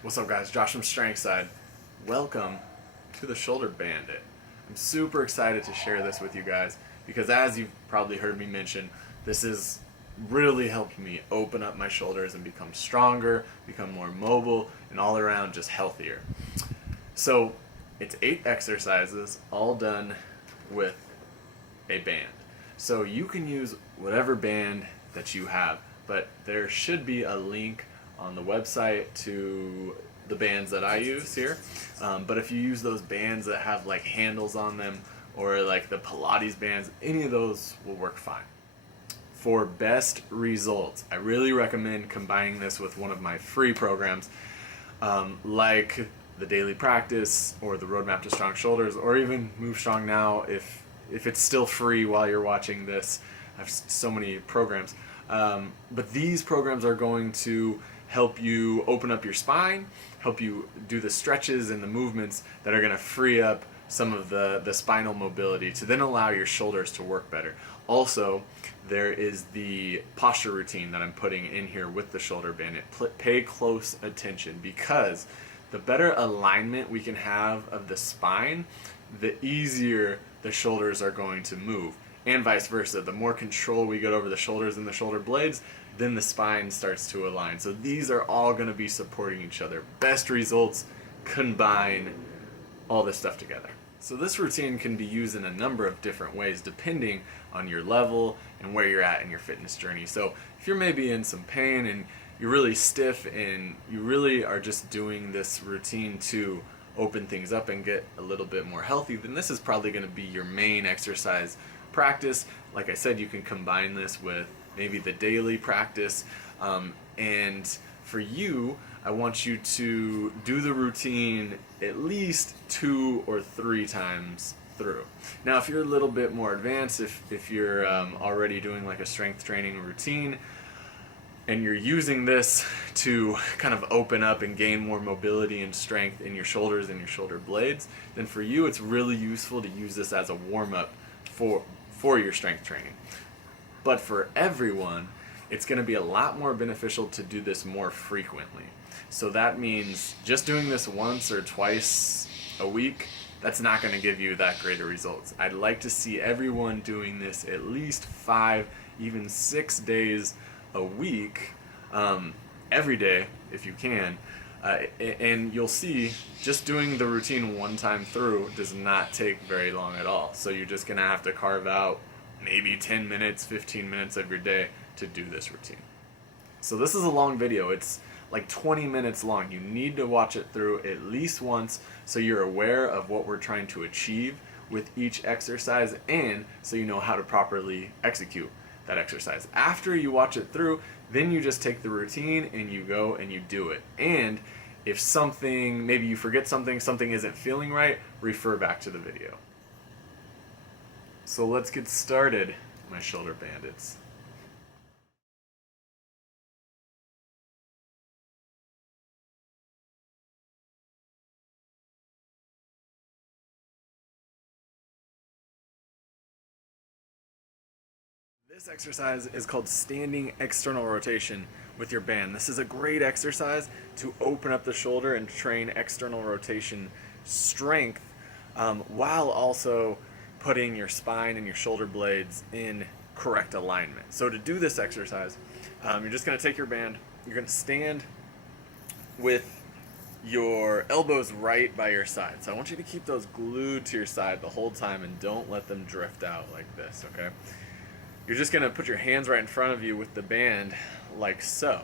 What's up, guys? Josh from Strength Side. Welcome to the Shoulder Bandit. I'm super excited to share this with you guys because, as you've probably heard me mention, this has really helped me open up my shoulders and become stronger, become more mobile, and all around just healthier. So it's 8 exercises, all done with a band. So you can use whatever band that you have, but there should be a link on the website to the bands that I use here. But if you use those bands that have like handles on them, or like the Pilates bands, any of those will work fine. For best results, I really recommend combining this with one of my free programs, like the Daily Practice or the Roadmap to Strong Shoulders, or even Move Strong Now if it's still free while you're watching this. I have so many programs. But these programs are going to help you open up your spine, help you do the stretches and the movements that are going to free up some of the spinal mobility to then allow your shoulders to work better. Also, there is the posture routine that I'm putting in here with the Shoulder Bandit. Pay close attention, because the better alignment we can have of the spine, the easier the shoulders are going to move, and vice versa. The more control we get over the shoulders and the shoulder blades, then the spine starts to align. So these are all going to be supporting each other. Best results combine all this stuff together. So this routine can be used in a number of different ways depending on your level and where you're at in your fitness journey. So if you're maybe in some pain and you're really stiff and you really are just doing this routine to open things up and get a little bit more healthy, then this is probably going to be your main exercise practice. Like I said, you can combine this with maybe the daily practice, and for you, I want you to do the routine at least 2 or 3 times through. Now, if you're a little bit more advanced, if you're already doing like a strength training routine and you're using this to kind of open up and gain more mobility and strength in your shoulders and your shoulder blades, then for you it's really useful to use this as a warm-up for your strength training. But for everyone, it's going to be a lot more beneficial to do this more frequently. So that means just doing this once or twice a week, that's not going to give you that great of results. I'd like to see everyone doing this at least 5, even 6 days a week, every day if you can. And you'll see just doing the routine one time through does not take very long at all. So you're just going to have to carve out maybe 10 minutes, 15 minutes of your day to do this routine. So this is a long video. It's like 20 minutes long. You need to watch it through at least once so you're aware of what we're trying to achieve with each exercise, and so you know how to properly execute that exercise. After you watch it through, then you just take the routine and you go and you do it. And if something, maybe you forget something isn't feeling right, refer back to the video. So let's get started, my shoulder bandits. This exercise is called standing external rotation with your band. This is a great exercise to open up the shoulder and train external rotation strength, while also putting your spine and your shoulder blades in correct alignment. So to do this exercise, you're just going to take your band, you're going to stand with your elbows right by your side. So I want you to keep those glued to your side the whole time and don't let them drift out like this, okay? You're just going to put your hands right in front of you with the band like so.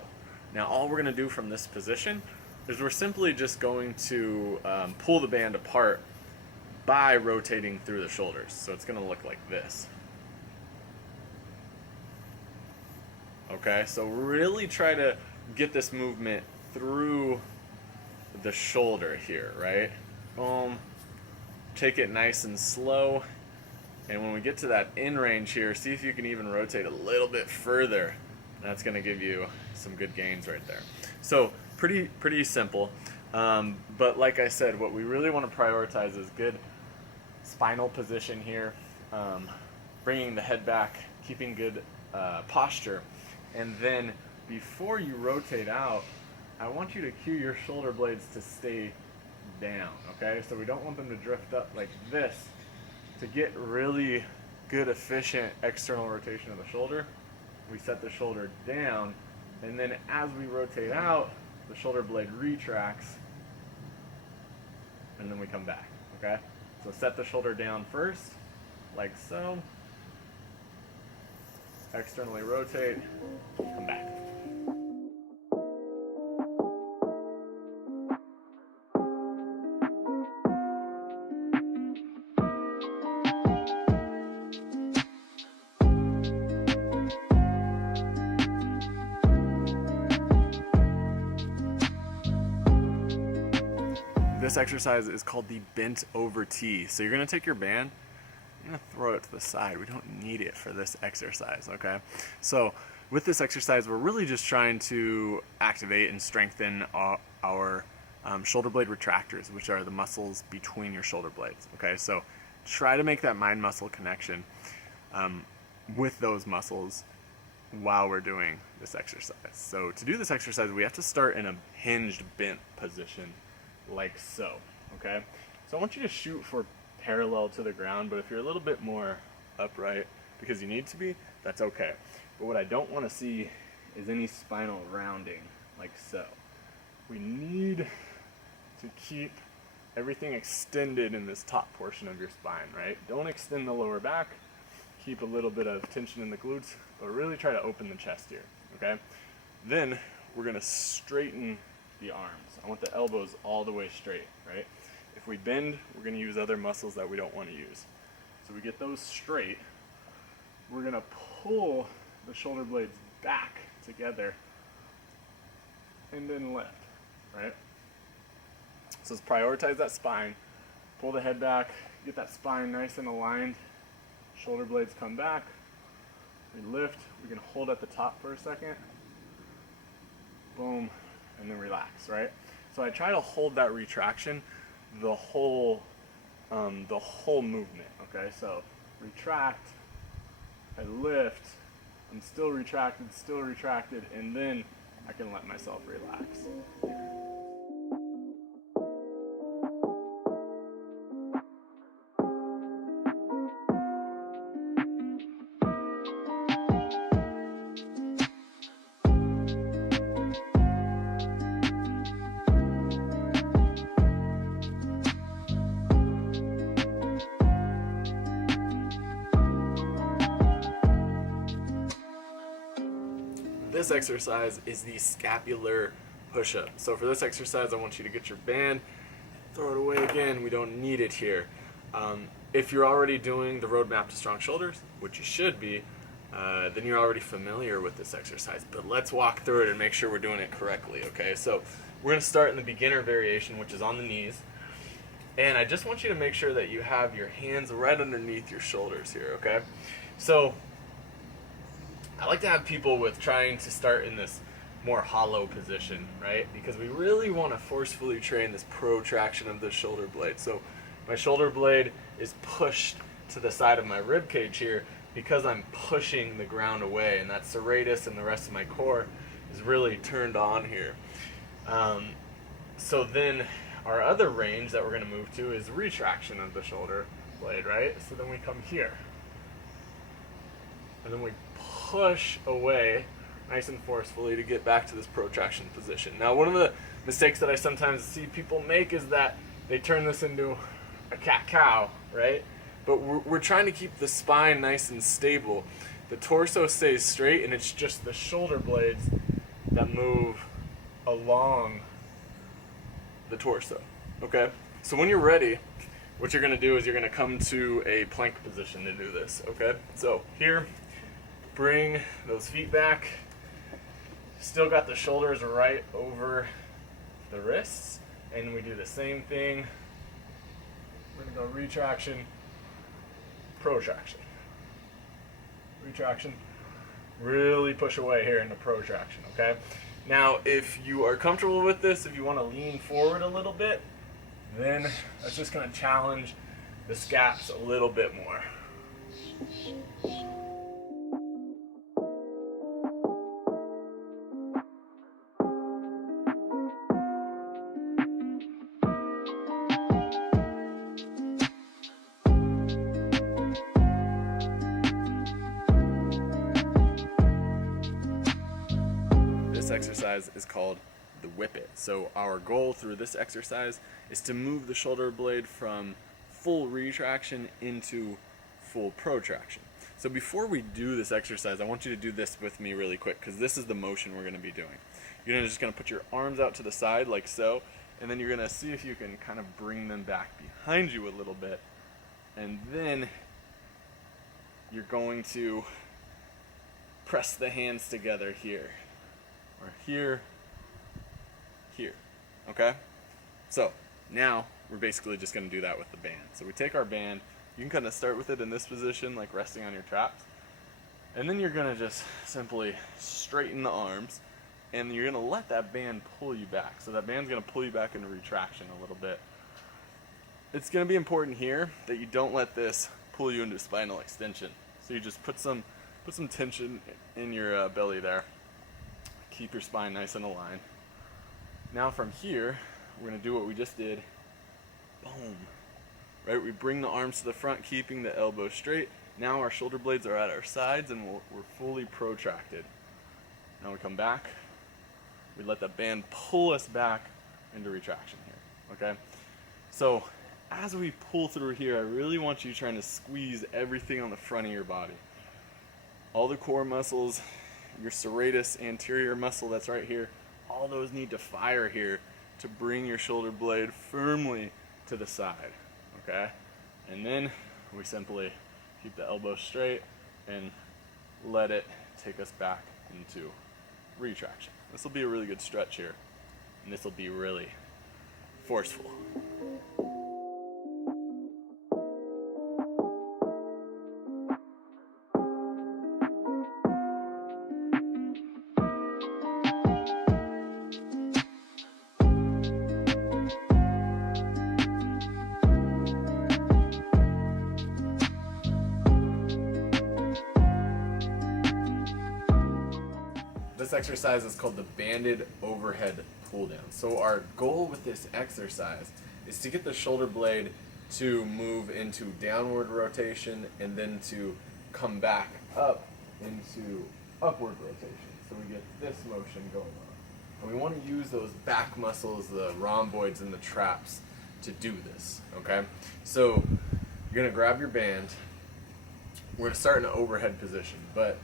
Now all we're going to do from this position is we're simply just going to pull the band apart by rotating through the shoulders. So it's going to look like this. Okay, so really try to get this movement through the shoulder here, right? Boom. Take it nice and slow. And when we get to that in range here, see if you can even rotate a little bit further. That's going to give you some good gains right there. So pretty simple. But like I said, what we really want to prioritize is good spinal position here, bringing the head back, keeping good posture. And then before you rotate out, I want you to cue your shoulder blades to stay down, okay? So we don't want them to drift up like this. To get really good, efficient external rotation of the shoulder, we set the shoulder down, and then as we rotate out, the shoulder blade retracts, and then we come back, okay? So set the shoulder down first, like so. Externally rotate, come back. This exercise is called the bent over T. So you're gonna take your band, you're gonna throw it to the side. We don't need it for this exercise, okay? So with this exercise, we're really just trying to activate and strengthen our shoulder blade retractors, which are the muscles between your shoulder blades, okay? So try to make that mind muscle connection with those muscles while we're doing this exercise. So to do this exercise, we have to start in a hinged bent position, like so, okay? So I want you to shoot for parallel to the ground, but if you're a little bit more upright because you need to be, that's okay. But what I don't want to see is any spinal rounding, like so. We need to keep everything extended in this top portion of your spine, right? Don't extend the lower back. Keep a little bit of tension in the glutes, but really try to open the chest here, okay? Then we're gonna straighten the arms. I want the elbows all the way straight, right? If we bend, we're going to use other muscles that we don't want to use. So we get those straight. We're going to pull the shoulder blades back together and then lift, right? So let's prioritize that spine. Pull the head back, get that spine nice and aligned. Shoulder blades come back. We lift. We can hold at the top for a second. Boom. And then relax, right? So I try to hold that retraction the whole movement, okay? So retract, I lift, I'm still retracted, and then I can let myself relax. This exercise is the scapular push-up. So for this exercise, I want you to get your band, throw it away again. We don't need it here. If you're already doing the roadmap to strong shoulders, which you should be, then you're already familiar with this exercise. But let's walk through it and make sure we're doing it correctly, okay? So we're gonna start in the beginner variation, which is on the knees. And I just want you to make sure that you have your hands right underneath your shoulders here, okay? So I like to have people with trying to start in this more hollow position, right? Because we really want to forcefully train this protraction of the shoulder blade. So my shoulder blade is pushed to the side of my rib cage here because I'm pushing the ground away, and that serratus and the rest of my core is really turned on here. So then our other range that we're going to move to is retraction of the shoulder blade, right? So then we come here, and then we push away nice and forcefully to get back to this protraction position. Now, one of the mistakes that I sometimes see people make is that they turn this into a cat-cow, right? But we're trying to keep the spine nice and stable. The torso stays straight, and it's just the shoulder blades that move along the torso, okay? So when you're ready, what you're gonna do is you're gonna come to a plank position to do this, okay? So here, bring those feet back. Still got the shoulders right over the wrists, and we do the same thing. We're gonna go retraction, protraction, retraction. Really push away here into protraction, okay? Now, if you are comfortable with this, if you want to lean forward a little bit, then that's just going to challenge the scaps a little bit more. exercise is called the Whippet. So our goal through this exercise is to move the shoulder blade from full retraction into full protraction. So before we do this exercise, I want you to do this with me really quick, because this is the motion we're going to be doing. You're just going to put your arms out to the side like so, and then you're going to see if you can kind of bring them back behind you a little bit. And then you're going to press the hands together here, or here, here, okay? So now we're basically just going to do that with the band. So we take our band, you can kind of start with it in this position, like resting on your traps, and then you're going to just simply straighten the arms, and you're going to let that band pull you back. So that band's going to pull you back into retraction a little bit. It's going to be important here that you don't let this pull you into spinal extension. So you just put some tension in your belly there. Keep your spine nice and aligned. Now from here, we're going to do what we just did. Boom. Right? We bring the arms to the front, keeping the elbow straight. Now our shoulder blades are at our sides and we're fully protracted. Now we come back. We let the band pull us back into retraction here. Okay? So as we pull through here, I really want you trying to squeeze everything on the front of your body. All the core muscles, your serratus anterior muscle that's right here, all those need to fire here to bring your shoulder blade firmly to the side, okay? And then we simply keep the elbow straight and let it take us back into retraction. This will be a really good stretch here, and this will be really forceful. This exercise is called the banded overhead pull down. So our goal with this exercise is to get the shoulder blade to move into downward rotation and then to come back up into upward rotation. So we get this motion going on. And we want to use those back muscles, the rhomboids and the traps to do this, okay? So you're going to grab your band. We're going to start in an overhead position, but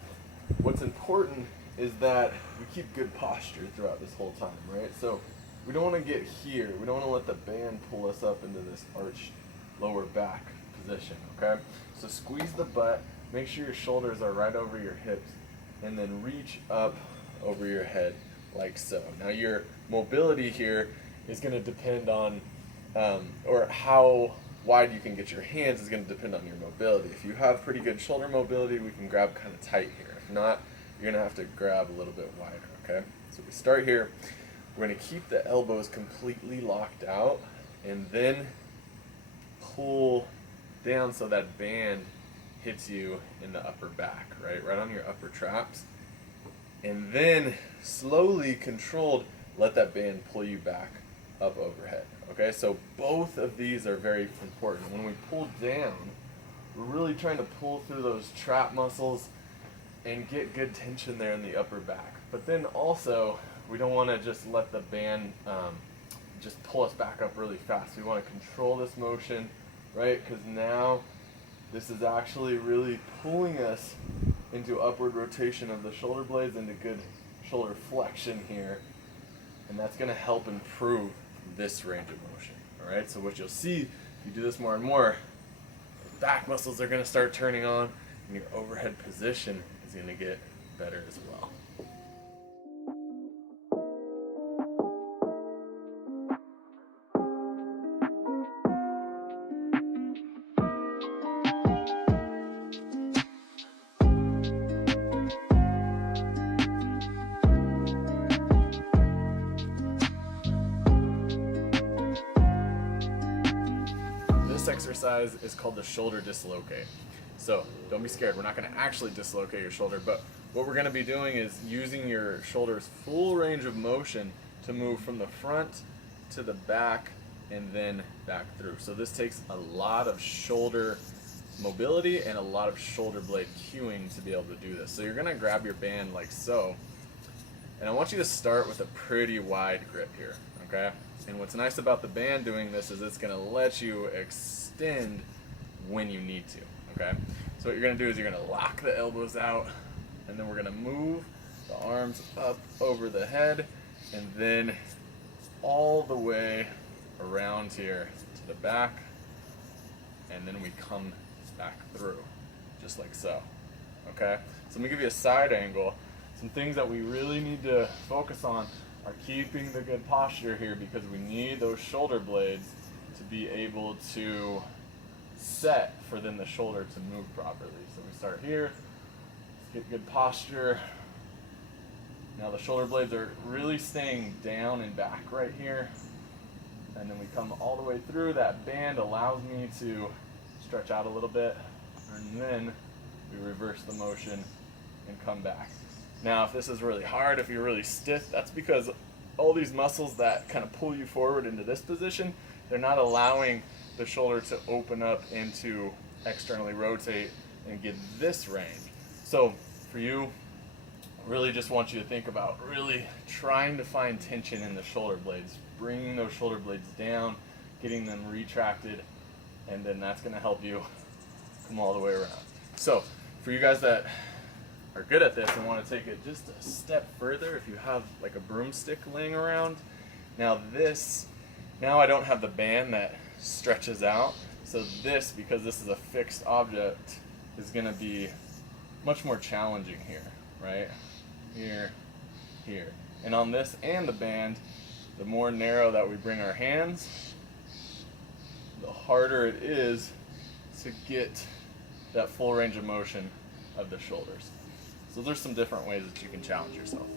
what's important is that we keep good posture throughout this whole time, right? So we don't want to get here. We don't want to let the band pull us up into this arched lower back position, okay? So squeeze the butt, make sure your shoulders are right over your hips, and then reach up over your head like so. Now your mobility here is going to depend on, or how wide you can get your hands is going to depend on your mobility. If you have pretty good shoulder mobility, we can grab kind of tight here. If not, you're going to have to grab a little bit wider, okay? So we start here. We're going to keep the elbows completely locked out and then pull down so that band hits you in the upper back, right on your upper traps. And then slowly controlled, let that band pull you back up overhead, okay? So both of these are very important. When we pull down, we're really trying to pull through those trap muscles and get good tension there in the upper back. But then also, we don't want to just let the band just pull us back up really fast. We want to control this motion, right? Because now this is actually really pulling us into upward rotation of the shoulder blades, into good shoulder flexion here. And that's going to help improve this range of motion, all right? So what you'll see, if you do this more and more, the back muscles are going to start turning on, and your overhead position is going to get better as well. This exercise is called the shoulder dislocate. So don't be scared, we're not going to actually dislocate your shoulder, but what we're going to be doing is using your shoulder's full range of motion to move from the front to the back and then back through. So this takes a lot of shoulder mobility and a lot of shoulder blade cueing to be able to do this. So you're going to grab your band like so, And I want you to start with a pretty wide grip here, okay? And what's nice about the band doing this is it's gonna let you extend when you need to, okay? So what you're gonna do is you're gonna lock the elbows out, and then we're gonna move the arms up over the head, and then all the way around here to the back, and then we come back through, just like so, okay? So let me give you a side angle. Some things that we really need to focus on are keeping the good posture here, because we need those shoulder blades to be able to set for then the shoulder to move properly. So we start here, let's get good posture. Now the shoulder blades are really staying down and back right here. And then we come all the way through. That band allows me to stretch out a little bit, and then we reverse the motion and come back. Now if this is really hard, if you're really stiff, that's because all these muscles that kind of pull you forward into this position, they're not allowing the shoulder to open up into externally rotate and get this range. So for you, really just want you to think about really trying to find tension in the shoulder blades, bringing those shoulder blades down, getting them retracted, and then that's going to help you come all the way around. So for you guys that are good at this and want to take it just a step further, if you have like a broomstick laying around, now I don't have the band that stretches out, so this, because this is a fixed object, is going to be much more challenging here, right? Here, here. And on this and the band, the more narrow that we bring our hands, the harder it is to get that full range of motion of the shoulders. So there's some different ways that you can challenge yourself.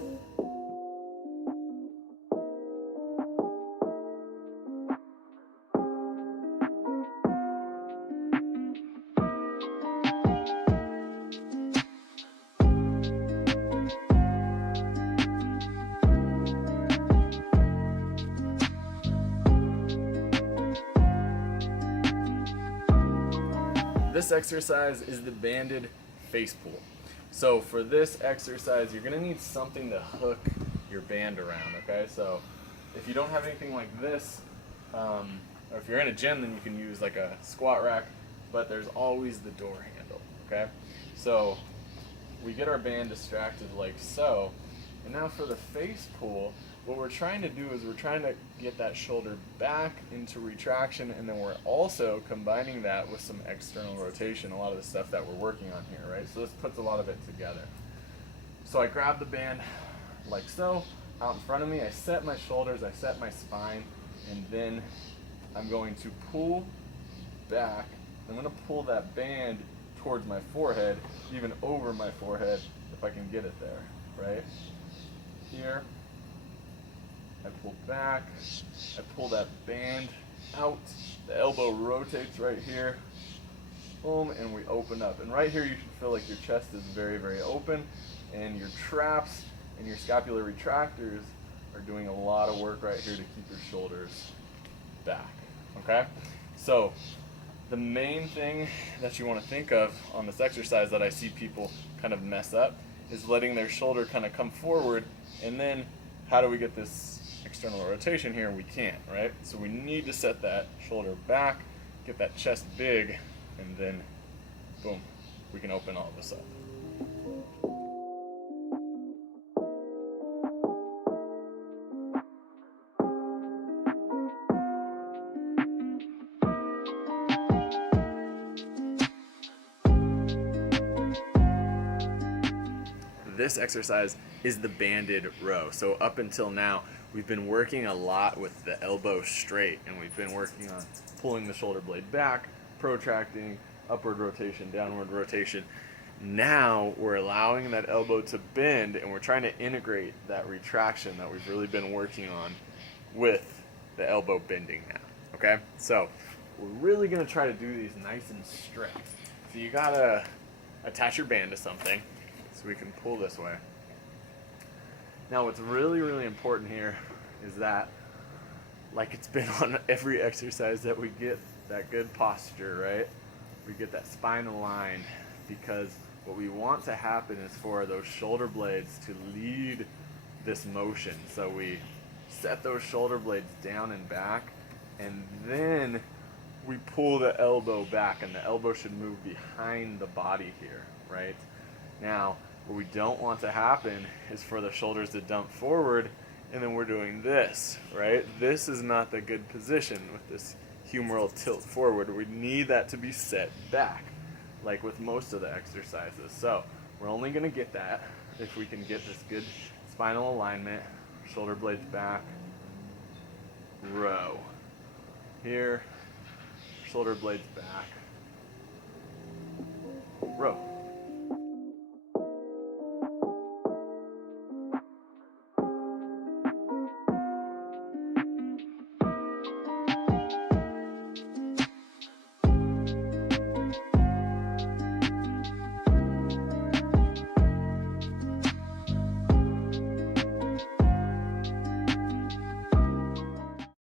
This exercise is the banded face pull. So for this exercise, you're gonna need something to hook your band around, okay? So if you don't have anything like this, or if you're in a gym, then you can use like a squat rack, but there's always the door handle, okay? So we get our band distracted like so, and now for the face pull, what we're trying to do is we're trying to get that shoulder back into retraction, and then we're also combining that with some external rotation, a lot of the stuff that we're working on here, right? So this puts a lot of it together. So I grab the band like so, out in front of me, I set my shoulders, I set my spine, and then I'm going to pull back. I'm going to pull that band towards my forehead, even over my forehead, if I can get it there, right? Here. I pull back, I pull that band out, the elbow rotates right here, boom, and we open up. And right here you should feel like your chest is very, very open, and your traps and your scapular retractors are doing a lot of work right here to keep your shoulders back, okay? So the main thing that you want to think of on this exercise that I see people kind of mess up is letting their shoulder kind of come forward, and then how do we get this external rotation here? We can't, right? So we need to set that shoulder back, get that chest big, and then boom, we can open all of this up. This exercise is the banded row. So up until now, we've been working a lot with the elbow straight, and we've been working on pulling the shoulder blade back, protracting, upward rotation, downward rotation. Now we're allowing that elbow to bend, and we're trying to integrate that retraction that we've really been working on with the elbow bending now, okay? So we're really gonna try to do these nice and straight. So you gotta attach your band to something, so we can pull this way. Now what's really, really important here is that, like it's been on every exercise, that we get that good posture, right? We get that spine aligned, because what we want to happen is for those shoulder blades to lead this motion. So we set those shoulder blades down and back, and then we pull the elbow back, and the elbow should move behind the body here, right? Now, what we don't want to happen is for the shoulders to dump forward, and then we're doing this, right? This is not the good position with this humeral tilt forward. We need that to be set back, like with most of the exercises. So we're only going to get that if we can get this good spinal alignment, shoulder blades back, row. Here, shoulder blades back, row.